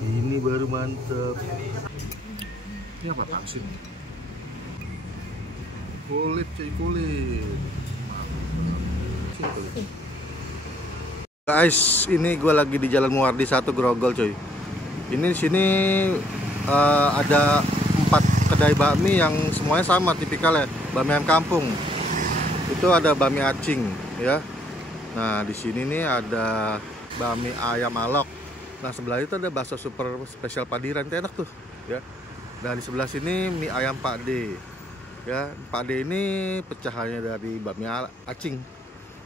Ini baru mantep. Ini apa tangsin? Kulit cuy, kulit. Mantap. Guys, ini gue lagi di Jalan Muwardi 1 Grogol cuy. Ini di sini ada 4 kedai bakmi yang semuanya sama tipikal ya, bakmi ayam kampung. Itu ada bakmi acing ya. Nah, di sini nih ada bakmi ayam alok. Nah, sebelah itu ada bakso super spesial Padiran, itu enak tuh ya. Dan di sebelah sini mie ayam Pak D. Ya, Pak D ini pecahannya dari bakmi acing.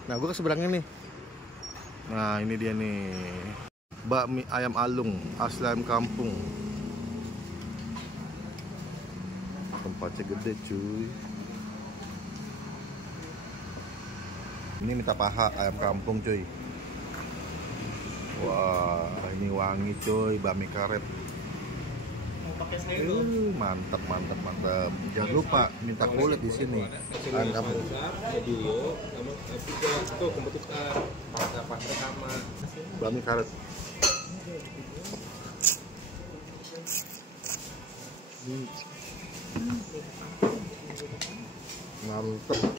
Nah, gue ke seberangnya nih. Nah, ini dia nih. Bakmi ayam alung asli ayam kampung. Tempatnya gede cuy. Ini minta paha ayam kampung cuy. Wah, ini wangi cuy, bakmi karet. Mantap, mantap, mantap. Jangan lupa minta kulit di sini. Ayam kampung. Bakmi karet. Mantap.